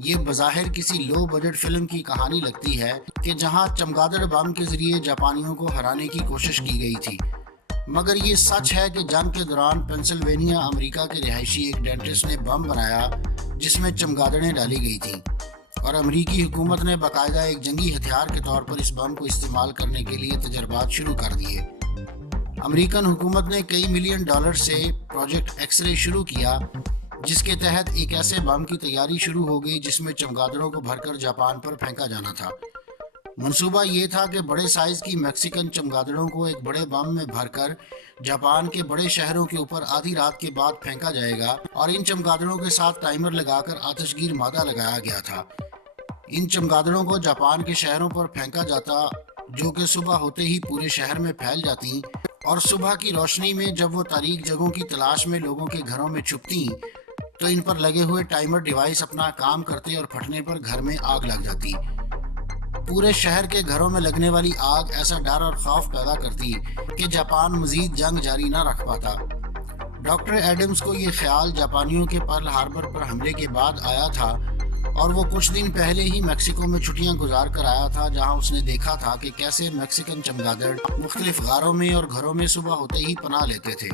یہ بظاہر کسی لو بجٹ فلم کی کہانی لگتی ہے کہ جہاں چمگادڑ بم کے ذریعے جاپانیوں کو ہرانے کی کوشش کی گئی تھی، مگر یہ سچ ہے کہ جنگ کے دوران پینسلوینیا امریکہ کے رہائشی ایک ڈینٹسٹ نے بم بنایا جس میں چمگادڑیں ڈالی گئی تھیں، اور امریکی حکومت نے باقاعدہ ایک جنگی ہتھیار کے طور پر اس بم کو استعمال کرنے کے لیے تجربات شروع کر دیے۔ امریکن حکومت نے کئی ملین ڈالر سے پروجیکٹ ایکس رے شروع کیا، جس کے تحت ایک ایسے بم کی تیاری شروع ہو گئی جس میں چمگادڑوں کو بھر کر جاپان پر پھینکا جانا تھا۔ منصوبہ یہ تھا کہ بڑے سائز کی میکسیکن چمگادڑوں کو ایک بڑے بم میں بھر کر جاپان کے بڑے شہروں کے اوپر آدھی رات کے بعد پھینکا جائے گا، اور ان چمگادڑوں کے ساتھ ٹائمر لگا کر آتش گیر مادہ لگایا گیا تھا۔ ان چمگادڑوں کو جاپان کے شہروں پر پھینکا جاتا، جو کہ صبح ہوتے ہی پورے شہر میں پھیل جاتی، اور صبح کی روشنی میں جب وہ تاریک جگہوں کی تلاش میں لوگوں کے گھروں میں چھپتی تو ان پر لگے ہوئے ٹائمر ڈیوائس اپنا کام کرتے اور پھٹنے پر گھر میں آگ لگ جاتی۔ پورے شہر کے گھروں میں لگنے والی آگ ایسا ڈر اور خوف پیدا کرتی کہ جاپان مزید جنگ جاری نہ رکھ پاتا۔ ڈاکٹر ایڈمز کو یہ خیال جاپانیوں کے پرل ہاربر پر حملے کے بعد آیا تھا، اور وہ کچھ دن پہلے ہی میکسیکو میں چھٹیاں گزار کر آیا تھا، جہاں اس نے دیکھا تھا کہ کیسے میکسیکن چمگادڑ مختلف غاروں میں اور گھروں میں صبح ہوتے ہی پناہ لیتے تھے۔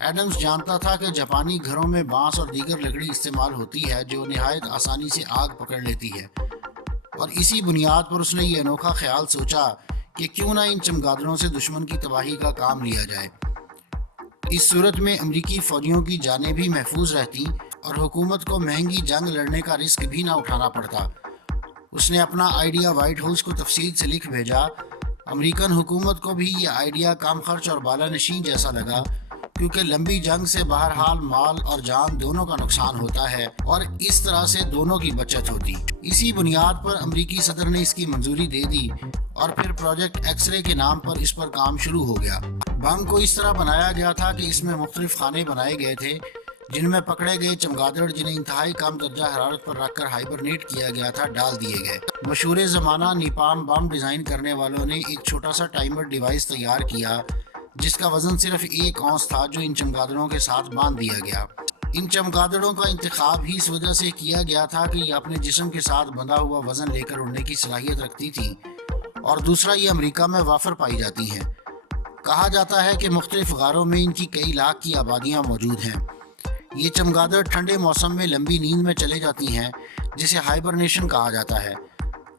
ایڈمز جانتا تھا کہ جاپانی گھروں میں بانس اور دیگر لکڑی استعمال ہوتی ہے جو نہایت آسانی سے آگ پکڑ لیتی ہے، اور اسی بنیاد پر اس نے یہ انوکھا خیال سوچا کہ کیوں نہ ان چمگادڑوں سے دشمن کی تباہی کا کام لیا جائے۔ اس صورت میں امریکی فوجیوں کی جانیں بھی محفوظ رہتی اور حکومت کو مہنگی جنگ لڑنے کا رسک بھی نہ اٹھانا پڑتا۔ اس نے اپنا آئیڈیا وائٹ ہاؤس کو تفصیل سے لکھ بھیجا۔ امریکن حکومت کو بھی یہ آئیڈیا کم خرچ اور بالا نشین جیسا لگا، کیونکہ لمبی جنگ سے بہرحال مال اور جان دونوں کا نقصان ہوتا ہے، اور اس طرح سے دونوں کی بچت ہوتی۔ اسی بنیاد پر امریکی صدر نے اس کی منظوری دے دی، اور پھر پروجیکٹ ایکس رے کے نام پر اس پر کام شروع ہو گیا۔ بم کو اس طرح بنایا گیا تھا کہ اس میں مختلف خانے بنائے گئے تھے جن میں پکڑے گئے چمگادڑ، جنہیں انتہائی کم درجہ حرارت پر رکھ کر ہائبرنیٹ کیا گیا تھا، ڈال دیے گئے۔ مشہور زمانہ نیپام بم ڈیزائن کرنے والوں نے ایک چھوٹا سا ٹائمر ڈیوائس تیار کیا جس کا وزن صرف 1 اونس تھا، جو ان چمگادڑوں کے ساتھ باندھ دیا گیا۔ ان چمگادڑوں کا انتخاب ہی اس وجہ سے کیا گیا تھا کہ یہ اپنے جسم کے ساتھ بندھا ہوا وزن لے کر اڑنے کی صلاحیت رکھتی تھی، اور دوسرا یہ امریکہ میں وافر پائی جاتی ہیں۔ کہا جاتا ہے کہ مختلف غاروں میں ان کی کئی لاکھ کی آبادیاں موجود ہیں۔ یہ چمگادڑ ٹھنڈے موسم میں لمبی نیند میں چلے جاتی ہیں، جسے ہائبرنیشن کہا جاتا ہے۔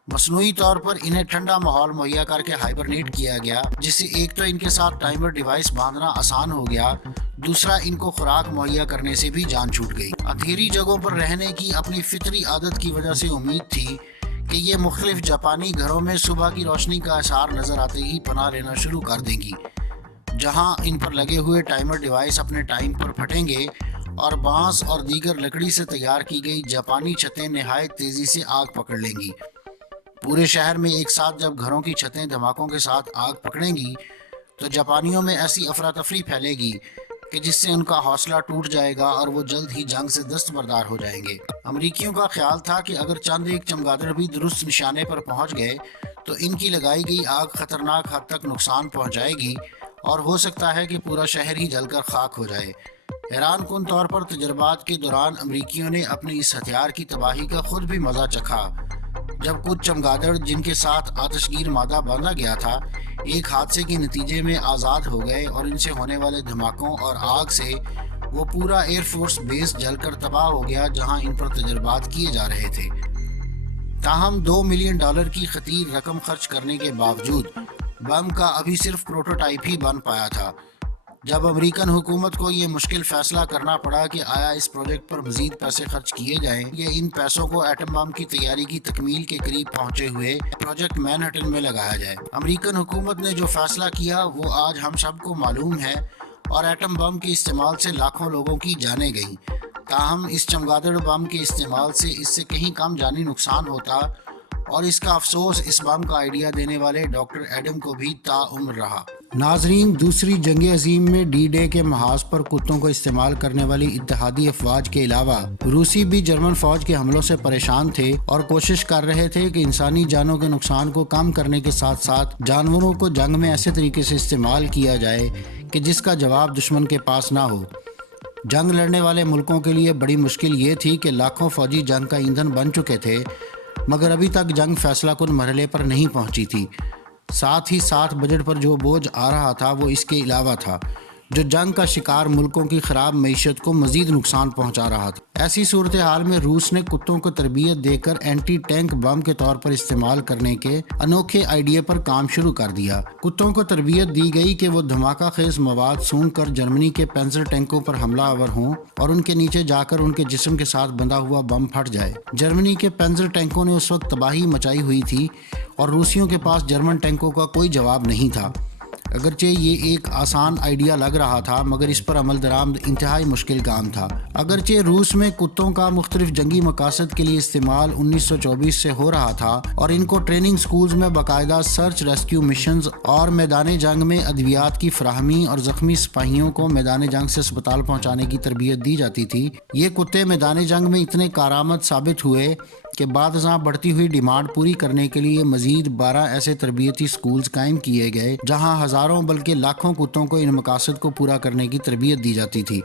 مصنوعی طور پر انہیں ٹھنڈا ماحول مہیا کر کے ہائبرنیٹ کیا گیا، جس سے ایک تو ان کے ساتھ ٹائمر ڈیوائس باندھنا آسان ہو گیا، دوسرا ان کو خوراک مہیا کرنے سے بھی جان چھوٹ گئی۔ اندھیری جگہوں پر رہنے کی اپنی فطری عادت کی وجہ سے امید تھی کہ یہ مختلف جاپانی گھروں میں صبح کی روشنی کا اثار نظر آتے ہی پناہ لینا شروع کر دیں گی، جہاں ان پر لگے ہوئے ٹائمر ڈیوائس اپنے ٹائم پر پھٹیں گے، اور بانس اور دیگر لکڑی سے تیار کی گئی جاپانی چھتیں نہایت تیزی سے آگ پکڑ لیں گی۔ پورے شہر میں ایک ساتھ جب گھروں کی چھتیں دھماکوں کے ساتھ آگ پکڑیں گی تو جاپانیوں میں ایسی افراتفری پھیلے گی کہ جس سے ان کا حوصلہ ٹوٹ جائے گا اور وہ جلد ہی جنگ سے دستبردار ہو جائیں گے۔ امریکیوں کا خیال تھا کہ اگر چند ایک چمگادڑ بھی درست نشانے پر پہنچ گئے تو ان کی لگائی گئی آگ خطرناک حد تک نقصان پہنچائے گی، اور ہو سکتا ہے کہ پورا شہر ہی جل کر خاک ہو جائے۔ حیران کن طور پر تجربات کے دوران امریکیوں نے اپنے اس ہتھیار کی تباہی کا خود بھی مزہ چکھا، جب کچھ چمگادڑ جن کے ساتھ آتش گیر مادہ باندھا گیا تھا ایک حادثے کے نتیجے میں آزاد ہو گئے، اور ان سے ہونے والے دھماکوں اور آگ سے وہ پورا ایئر فورس بیس جل کر تباہ ہو گیا جہاں ان پر تجربات کیے جا رہے تھے۔ تاہم $2 ملین کی خطیر رقم خرچ کرنے کے باوجود بم کا ابھی صرف پروٹوٹائپ ہی بن پایا تھا۔ جب امریکن حکومت کو یہ مشکل فیصلہ کرنا پڑا کہ آیا اس پروجیکٹ پر مزید پیسے خرچ کیے جائیں یا ان پیسوں کو ایٹم بم کی تیاری کی تکمیل کے قریب پہنچے ہوئے پروجیکٹ مینہٹن میں لگایا جائے، امریکن حکومت نے جو فیصلہ کیا وہ آج ہم سب کو معلوم ہے، اور ایٹم بم کے استعمال سے لاکھوں لوگوں کی جانیں گئیں۔ تاہم اس چمگادڑ بم کے استعمال سے اس سے کہیں کم جانی نقصان ہوتا، اور اس کا افسوس اس بم کا آئیڈیا دینے والے ڈاکٹر ایڈم کو بھی تا عمر رہا۔ ناظرین، دوسری جنگ عظیم میں ڈی ڈے کے محاذ پر کتوں کو استعمال کرنے والی اتحادی افواج کے علاوہ روسی بھی جرمن فوج کے حملوں سے پریشان تھے اور کوشش کر رہے تھے کہ انسانی جانوں کے نقصان کو کم کرنے کے ساتھ ساتھ جانوروں کو جنگ میں ایسے طریقے سے استعمال کیا جائے کہ جس کا جواب دشمن کے پاس نہ ہو۔ جنگ لڑنے والے ملکوں کے لیے بڑی مشکل یہ تھی کہ لاکھوں فوجی جنگ کا ایندھن بن چکے تھے، مگر ابھی تک جنگ فیصلہ کن مرحلے پر نہیں پہنچی تھی۔ ساتھ ہی ساتھ بجٹ پر جو بوجھ آ رہا تھا وہ اس کے علاوہ تھا، جو جنگ کا شکار ملکوں کی خراب معیشت کو مزید نقصان پہنچا رہا تھا۔ ایسی صورتحال میں روس نے کتوں کو تربیت دے کر اینٹی ٹینک بم کے طور پر استعمال کرنے کے انوکھے آئیڈیا پر کام شروع کر دیا۔ کتوں کو تربیت دی گئی کہ وہ دھماکہ خیز مواد سونگھ کر جرمنی کے پینزر ٹینکوں پر حملہ آور ہوں اور ان کے نیچے جا کر ان کے جسم کے ساتھ بندھا ہوا بم پھٹ جائے۔ جرمنی کے پینزر ٹینکوں نے اس وقت تباہی مچائی ہوئی تھی اور روسیوں کے پاس جرمن ٹینکوں کا کوئی جواب نہیں تھا۔ اگرچہ یہ ایک آسان آئیڈیا لگ رہا تھا، مگر اس پر عمل درآمد انتہائی مشکل کام تھا۔ اگرچہ روس میں کتوں کا مختلف جنگی مقاصد کے لیے استعمال 1924 سے ہو رہا تھا اور ان کو ٹریننگ سکولز میں باقاعدہ سرچ ریسکیو مشنز اور میدان جنگ میں ادویات کی فراہمی اور زخمی سپاہیوں کو میدان جنگ سے اسپتال پہنچانے کی تربیت دی جاتی تھی، یہ کتے میدان جنگ میں اتنے کارآمد ثابت ہوئے کہ بعد ازاں بڑھتی ہوئی ڈیمانڈ پوری کرنے کے لیے مزید 12 ایسے تربیتی سکولز قائم کیے گئے جہاں ہزاروں بلکہ لاکھوں کتوں کو ان مقاصد کو پورا کرنے کی تربیت دی جاتی تھی۔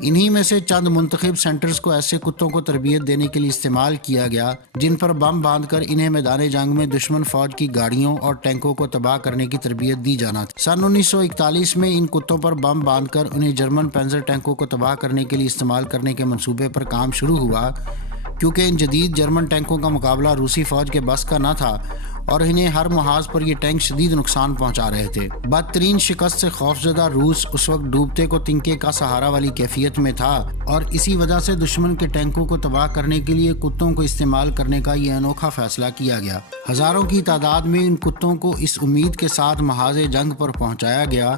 انہی میں سے چند منتخب سینٹرز کو ایسے کتوں کو تربیت دینے کے لیے استعمال کیا گیا جن پر بم باندھ کر انہیں میدان جنگ میں دشمن فوج کی گاڑیوں اور ٹینکوں کو تباہ کرنے کی تربیت دی جانا تھی۔ سن 1941 میں ان کتوں پر بم باندھ کر انہیں جرمن پینزر ٹینکوں کو تباہ کرنے کے لیے استعمال کرنے کے منصوبے پر کام شروع ہوا، کیونکہ ان جدید جرمن ٹینکوں کا مقابلہ روسی فوج کے بس کا نہ تھا اور انہیں ہر محاذ پر یہ ٹینک شدید نقصان پہنچا رہے تھے۔ بدترین شکست سے خوفزدہ روس اس وقت ڈوبتے کو تنکے کا سہارا والی کیفیت میں تھا اور اسی وجہ سے دشمن کے ٹینکوں کو تباہ کرنے کے لیے کتوں کو استعمال کرنے کا یہ انوکھا فیصلہ کیا گیا۔ ہزاروں کی تعداد میں ان کتوں کو اس امید کے ساتھ محاذ جنگ پر پہنچایا گیا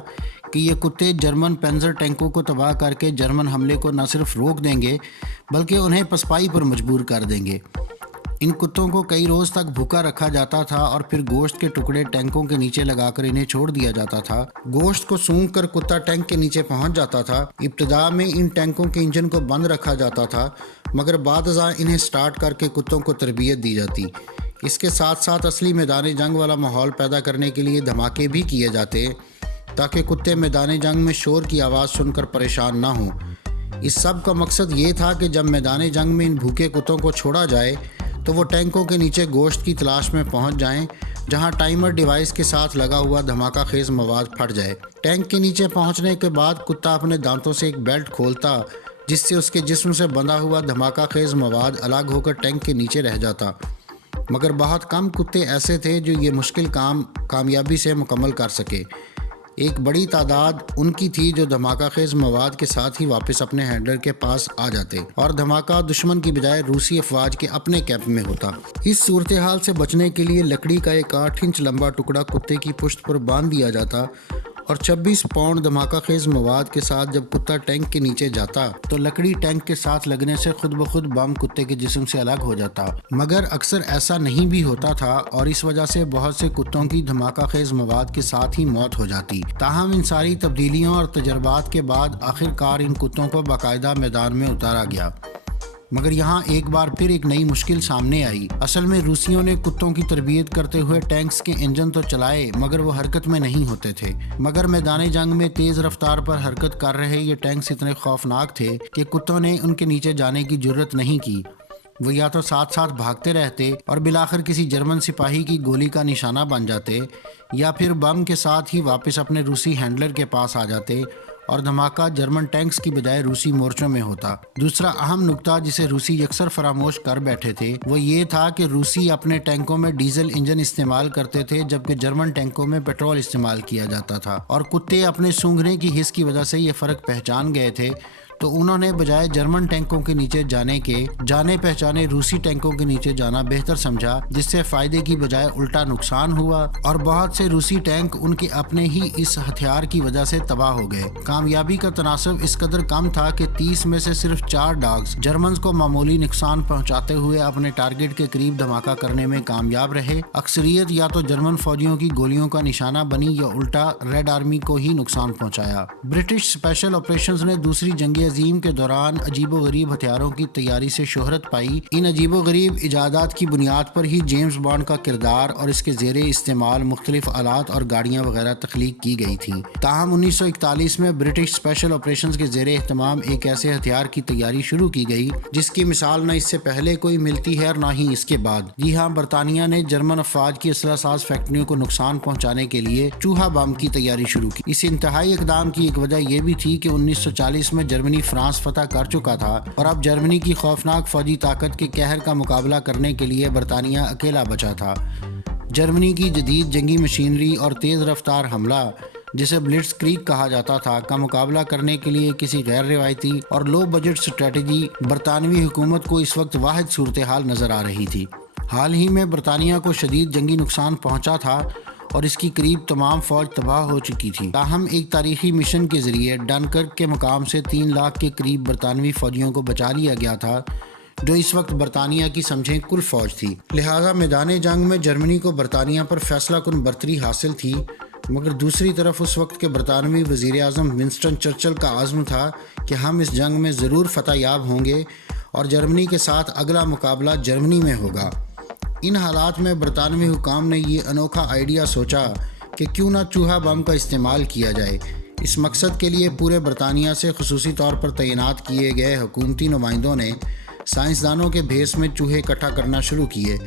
کہ یہ کتے جرمن پینزر ٹینکوں کو تباہ کر کے جرمن حملے کو نہ صرف روک دیں گے بلکہ انہیں پسپائی پر مجبور کر دیں گے۔ ان کتوں کو کئی روز تک بھوکا رکھا جاتا تھا اور پھر گوشت کے ٹکڑے ٹینکوں کے نیچے لگا کر انہیں چھوڑ دیا جاتا تھا۔ گوشت کو سونگھ کر کتا ٹینک کے نیچے پہنچ جاتا تھا۔ ابتدا میں ان ٹینکوں کے انجن کو بند رکھا جاتا تھا، مگر بعد ازاں انہیں سٹارٹ کر کے کتوں کو تربیت دی جاتی۔ اس کے ساتھ ساتھ اصلی میدان جنگ والا ماحول پیدا کرنے کے لیے دھماکے بھی کیے جاتے تاکہ کتے میدان جنگ میں شور کی آواز سن کر پریشان نہ ہوں۔ اس سب کا مقصد یہ تھا کہ جب میدان جنگ میں ان بھوکے کتوں کو چھوڑا جائے تو وہ ٹینکوں کے نیچے گوشت کی تلاش میں پہنچ جائیں جہاں ٹائمر ڈیوائس کے ساتھ لگا ہوا دھماکہ خیز مواد پھٹ جائے۔ ٹینک کے نیچے پہنچنے کے بعد کتا اپنے دانتوں سے ایک بیلٹ کھولتا جس سے اس کے جسم سے بندھا ہوا دھماکہ خیز مواد الگ ہو کر ٹینک کے نیچے رہ جاتا، مگر بہت کم کتے ایسے تھے جو یہ مشکل کام کامیابی سے مکمل کر سکے۔ ایک بڑی تعداد ان کی تھی جو دھماکہ خیز مواد کے ساتھ ہی واپس اپنے ہینڈلر کے پاس آ جاتے اور دھماکہ دشمن کی بجائے روسی افواج کے اپنے کیمپ میں ہوتا۔ اس صورتحال سے بچنے کے لیے لکڑی کا ایک 8 انچ لمبا ٹکڑا کتے کی پشت پر باندھ دیا جاتا اور 26 پاؤنڈ دھماکہ خیز مواد کے ساتھ جب کتا ٹینک کے نیچے جاتا تو لکڑی ٹینک کے ساتھ لگنے سے خود بخود بم کتے کے جسم سے الگ ہو جاتا، مگر اکثر ایسا نہیں بھی ہوتا تھا اور اس وجہ سے بہت سے کتوں کی دھماکہ خیز مواد کے ساتھ ہی موت ہو جاتی۔ تاہم ان ساری تبدیلیوں اور تجربات کے بعد آخر کار ان کتوں کو باقاعدہ میدان میں اتارا گیا، مگر یہاں ایک بار پھر ایک نئی مشکل سامنے آئی۔ اصل میں روسیوں نے کتوں کی تربیت کرتے ہوئے ٹینکس کے انجن تو چلائے مگر وہ حرکت میں نہیں ہوتے تھے، مگر میدان جنگ میں تیز رفتار پر حرکت کر رہے یہ ٹینکس اتنے خوفناک تھے کہ کتوں نے ان کے نیچے جانے کی جرت نہیں کی۔ وہ یا تو ساتھ ساتھ بھاگتے رہتے اور بالآخر کسی جرمن سپاہی کی گولی کا نشانہ بن جاتے، یا پھر بم کے ساتھ ہی واپس اپنے روسی ہینڈلر کے پاس آ جاتے اور دھماکہ جرمن ٹینکس کی بجائے روسی مورچوں میں ہوتا۔ دوسرا اہم نکتہ جسے روسی اکثر فراموش کر بیٹھے تھے وہ یہ تھا کہ روسی اپنے ٹینکوں میں ڈیزل انجن استعمال کرتے تھے جبکہ جرمن ٹینکوں میں پیٹرول استعمال کیا جاتا تھا، اور کتے اپنے سونگھنے کی حس کی وجہ سے یہ فرق پہچان گئے تھے، تو انہوں نے بجائے جرمن ٹینکوں کے نیچے جانے کے جانے پہچانے روسی ٹینکوں کے نیچے جانا بہتر سمجھا، جس سے فائدے کی بجائے الٹا نقصان ہوا اور بہت سے روسی ٹینک ان کے اپنے ہی اس ہتھیار کی وجہ سے تباہ ہو گئے۔ کامیابی کا تناسب اس قدر کم تھا کہ 30 میں سے صرف 4 ڈاگز جرمنز کو معمولی نقصان پہنچاتے ہوئے اپنے ٹارگٹ کے قریب دھماکہ کرنے میں کامیاب رہے۔ اکثریت یا تو جرمن فوجیوں کی گولیوں کا نشانہ بنی یا الٹا ریڈ آرمی کو ہی نقصان پہنچایا۔ برٹش اسپیشل آپریشنز نے دوسری جنگ عظیم کے دوران عجیب و غریب ہتھیاروں کی تیاری سے شہرت پائی، ان عجیب و غریب ایجادات کی بنیاد پر ہی جیمز بانڈ کا کردار اور اس کے زیر استعمال مختلف آلات اور گاڑیاں وغیرہ تخلیق کی گئی تھیں۔ تاہم 1941 میں برٹش اسپیشل آپریشنز کے زیر اہتمام ایک ایسے ہتھیار کی تیاری شروع کی گئی جس کی مثال نہ اس سے پہلے کوئی ملتی ہے اور نہ ہی اس کے بعد۔ جی ہاں، برطانیہ نے جرمن افواج کی اسلحہ ساز فیکٹریوں کو نقصان پہنچانے کے لیے چوہا بم کی تیاری شروع کی۔ اس انتہائی اقدام کی ایک وجہ یہ بھی تھی کہ 1940 میں جرمنی فرانس فتح کر چکا تھا اور اب جرمنی کی خوفناک فوجی طاقت کے قہر کا مقابلہ کرنے کے لیے برطانیہ اکیلا بچا تھا۔ جرمنی کی جدید جنگی مشینری اور تیز رفتار حملہ، جسے بلٹس کریگ کہا جاتا تھا، کا مقابلہ کرنے کے لیے کسی غیر روایتی اور لو بجٹ اسٹریٹجی برطانوی حکومت کو اس وقت واحد صورتحال نظر آ رہی تھی۔ حال ہی میں برطانیہ کو شدید جنگی نقصان پہنچا تھا اور اس کی قریب تمام فوج تباہ ہو چکی تھی۔ تاہم ایک تاریخی مشن کے ذریعے ڈنکرک کے مقام سے 3 لاکھ کے قریب برطانوی فوجیوں کو بچا لیا گیا تھا، جو اس وقت برطانیہ کی سمجھیں کل فوج تھی۔ لہٰذا میدان جنگ میں جرمنی کو برطانیہ پر فیصلہ کن برتری حاصل تھی، مگر دوسری طرف اس وقت کے برطانوی وزیر اعظم ونسٹن چرچل کا عزم تھا کہ ہم اس جنگ میں ضرور فتح یاب ہوں گے اور جرمنی کے ساتھ اگلا مقابلہ جرمنی میں ہوگا۔ ان حالات میں برطانوی حکام نے یہ انوکھا آئیڈیا سوچا کہ کیوں نہ چوہا بم کا استعمال کیا جائے۔ اس مقصد کے لیے پورے برطانیہ سے خصوصی طور پر تعینات کیے گئے حکومتی نمائندوں نے سائنسدانوں کے بھیس میں چوہے اکٹھا کرنا شروع کیے،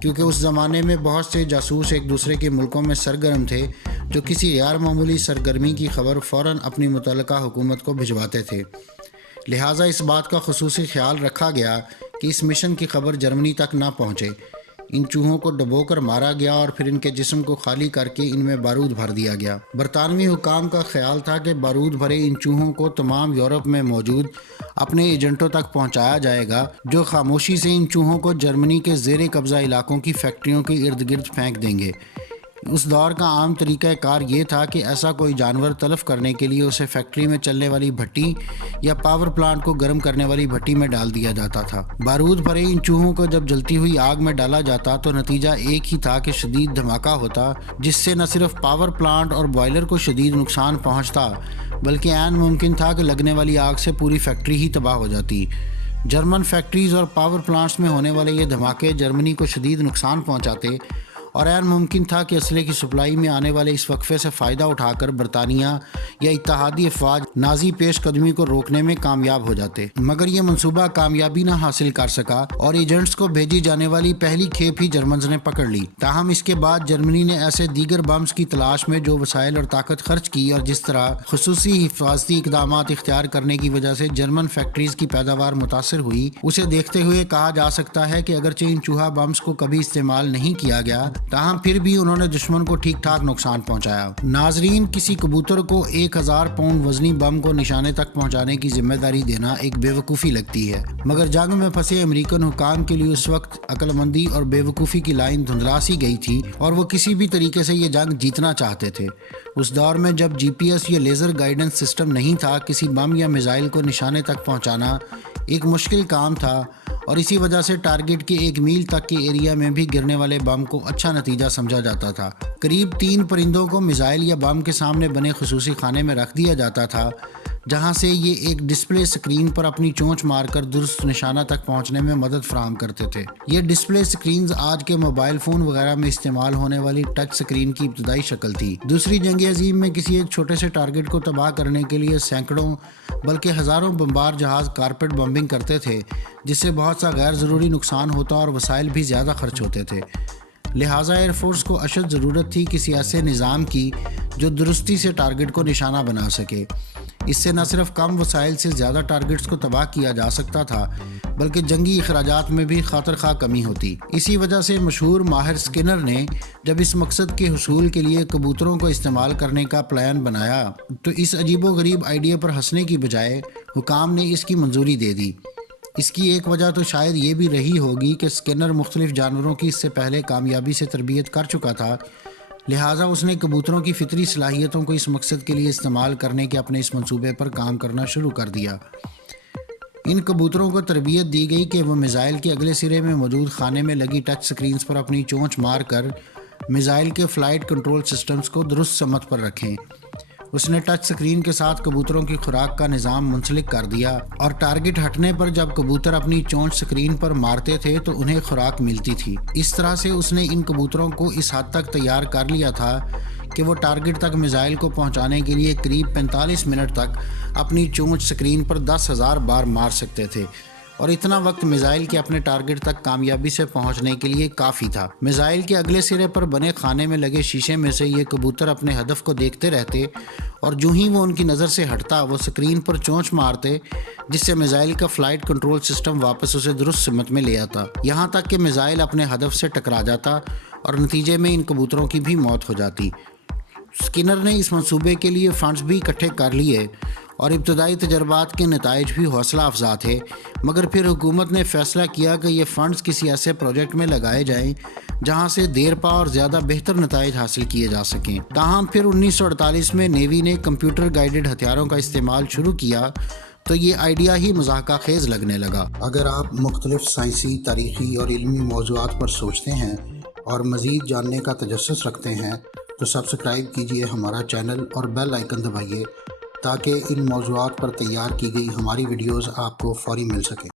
کیونکہ اس زمانے میں بہت سے جاسوس ایک دوسرے کے ملکوں میں سرگرم تھے جو کسی غیر معمولی سرگرمی کی خبر فوراً اپنی متعلقہ حکومت کو بھجواتے تھے۔ لہٰذا اس بات کا خصوصی خیال رکھا گیا کہ اس مشن کی خبر جرمنی تک نہ پہنچے۔ ان چوہوں کو ڈبو کر مارا گیا اور پھر ان کے جسم کو خالی کر کے ان میں بارود بھر دیا گیا۔ برطانوی حکام کا خیال تھا کہ بارود بھرے ان چوہوں کو تمام یورپ میں موجود اپنے ایجنٹوں تک پہنچایا جائے گا، جو خاموشی سے ان چوہوں کو جرمنی کے زیر قبضہ علاقوں کی فیکٹریوں کے ارد گرد پھینک دیں گے۔ اس دور کا عام طریقہ کار یہ تھا کہ ایسا کوئی جانور تلف کرنے کے لیے اسے فیکٹری میں چلنے والی بھٹی یا پاور پلانٹ کو گرم کرنے والی بھٹی میں ڈال دیا جاتا تھا۔ بارود بھرے ان چوہوں کو جب جلتی ہوئی آگ میں ڈالا جاتا تو نتیجہ ایک ہی تھا کہ شدید دھماکہ ہوتا، جس سے نہ صرف پاور پلانٹ اور بوائلر کو شدید نقصان پہنچتا، بلکہ عین ممکن تھا کہ لگنے والی آگ سے پوری فیکٹری ہی تباہ ہو جاتی۔ جرمن فیکٹریز اور پاور پلانٹس میں ہونے والے یہ دھماکے جرمنی کو شدید نقصان پہنچاتے اور عین ممکن تھا کہ اسلحے کی سپلائی میں آنے والے اس وقفے سے فائدہ اٹھا کر برطانیہ یا اتحادی افواج نازی پیش قدمی کو روکنے میں کامیاب ہو جاتے، مگر یہ منصوبہ کامیابی نہ حاصل کر سکا اور ایجنٹس کو بھیجی جانے والی پہلی کھیپ ہی جرمنز نے پکڑ لی۔ تاہم اس کے بعد جرمنی نے ایسے دیگر بمز کی تلاش میں جو وسائل اور طاقت خرچ کی اور جس طرح خصوصی حفاظتی اقدامات اختیار کرنے کی وجہ سے جرمن فیکٹریز کی پیداوار متاثر ہوئی، اسے دیکھتے ہوئے کہا جا سکتا ہے کہ اگرچہ ان چوہا بمز کو کبھی استعمال نہیں کیا گیا، تاہم پھر بھی انہوں نے دشمن کو ٹھیک ٹھاک نقصان پہنچایا۔ ناظرین، کسی کبوتر کو 1000 پاؤنڈ وزنی بم کو نشانے تک پہنچانے کی ذمہ داری دینا ایک بے وقوفی لگتی ہے، مگر جنگ میں پھنسے امریکن حکام کے لیے اس وقت عقل مندی اور بے وقوفی کی لائن دھندلا سی گئی تھی اور وہ کسی بھی طریقے سے یہ جنگ جیتنا چاہتے تھے۔ اس دور میں جب جی پی ایس یا لیزر گائیڈنس سسٹم نہیں تھا، کسی بم یا میزائل کو نشانے تک پہنچانا ایک مشکل کام تھا اور اسی وجہ سے ٹارگٹ کے 1 میل تک کے ایریا میں بھی گرنے والے بم کو اچھا نتیجہ سمجھا جاتا تھا۔ قریب 3 پرندوں کو میزائل یا بم کے سامنے بنے خصوصی خانے میں رکھ دیا جاتا تھا، جہاں سے یہ ایک ڈسپلے سکرین پر اپنی چونچ مار کر درست نشانہ تک پہنچنے میں مدد فراہم کرتے تھے۔ یہ ڈسپلے سکرینز آج کے موبائل فون وغیرہ میں استعمال ہونے والی ٹچ سکرین کی ابتدائی شکل تھی۔ دوسری جنگ عظیم میں کسی ایک چھوٹے سے ٹارگٹ کو تباہ کرنے کے لیے سینکڑوں بلکہ ہزاروں بمبار جہاز کارپیٹ بمبنگ کرتے تھے، جس سے بہت سا غیر ضروری نقصان ہوتا اور وسائل بھی زیادہ خرچ ہوتے تھے۔ لہٰذا ایئر فورس کو اشد ضرورت تھی کسی ایسے نظام کی جو درستی سے ٹارگٹ کو نشانہ بنا سکے۔ اس سے نہ صرف کم وسائل سے زیادہ ٹارگٹس کو تباہ کیا جا سکتا تھا، بلکہ جنگی اخراجات میں بھی خاطر خواہ کمی ہوتی۔ اسی وجہ سے مشہور ماہر اسکنر نے جب اس مقصد کے حصول کے لیے کبوتروں کو استعمال کرنے کا پلان بنایا تو اس عجیب و غریب آئیڈیا پر ہنسنے کی بجائے حکام نے اس کی منظوری دے دی۔ اس کی ایک وجہ تو شاید یہ بھی رہی ہوگی کہ اسکنر مختلف جانوروں کی اس سے پہلے کامیابی سے تربیت کر چکا تھا، لہٰذا اس نے کبوتروں کی فطری صلاحیتوں کو اس مقصد کے لیے استعمال کرنے کے اپنے اس منصوبے پر کام کرنا شروع کر دیا۔ ان کبوتروں کو تربیت دی گئی کہ وہ میزائل کے اگلے سرے میں موجود خانے میں لگی ٹچ سکرینز پر اپنی چونچ مار کر میزائل کے فلائٹ کنٹرول سسٹمز کو درست سمت پر رکھیں اس نے ٹچ سکرین کے ساتھ کبوتروں کی خوراک کا نظام منسلک کر دیا اور ٹارگٹ ہٹنے پر جب کبوتر اپنی چونچ سکرین پر مارتے تھے تو انہیں خوراک ملتی تھی۔ اس طرح سے اس نے ان کبوتروں کو اس حد تک تیار کر لیا تھا کہ وہ ٹارگٹ تک میزائل کو پہنچانے کے لیے قریب 45 منٹ تک اپنی چونچ سکرین پر 10,000 بار مار سکتے تھے، اور اتنا وقت میزائل کے اپنے ٹارگٹ تک کامیابی سے پہنچنے کے لیے کافی تھا۔ میزائل کے اگلے سرے پر بنے خانے میں لگے شیشے میں سے یہ کبوتر اپنے ہدف کو دیکھتے رہتے، اور جو ہی وہ ان کی نظر سے ہٹتا وہ سکرین پر چونچ مارتے، جس سے میزائل کا فلائٹ کنٹرول سسٹم واپس اسے درست سمت میں لے آتا، یہاں تک کہ میزائل اپنے ہدف سے ٹکرا جاتا اور نتیجے میں ان کبوتروں کی بھی موت ہو جاتی۔ اسکینر نے اس منصوبے کے لیے فنڈز بھی اکٹھے کر لیے اور ابتدائی تجربات کے نتائج بھی حوصلہ افزا تھے، مگر پھر حکومت نے فیصلہ کیا کہ یہ فنڈز کسی ایسے پروجیکٹ میں لگائے جائیں جہاں سے دیر پا اور زیادہ بہتر نتائج حاصل کیے جا سکیں۔ تاہم پھر 1948 میں نیوی نے کمپیوٹر گائیڈڈ ہتھیاروں کا استعمال شروع کیا تو یہ آئیڈیا ہی مضحکہ خیز لگنے لگا۔ اگر آپ مختلف سائنسی، تاریخی اور علمی موضوعات پر سوچتے ہیں اور مزید جاننے کا تجسس رکھتے ہیں تو سبسکرائب کیجئے ہمارا چینل اور بیل آئیکن دبائیے تاکہ ان موضوعات پر تیار کی گئی ہماری ویڈیوز آپ کو فوری مل سکیں۔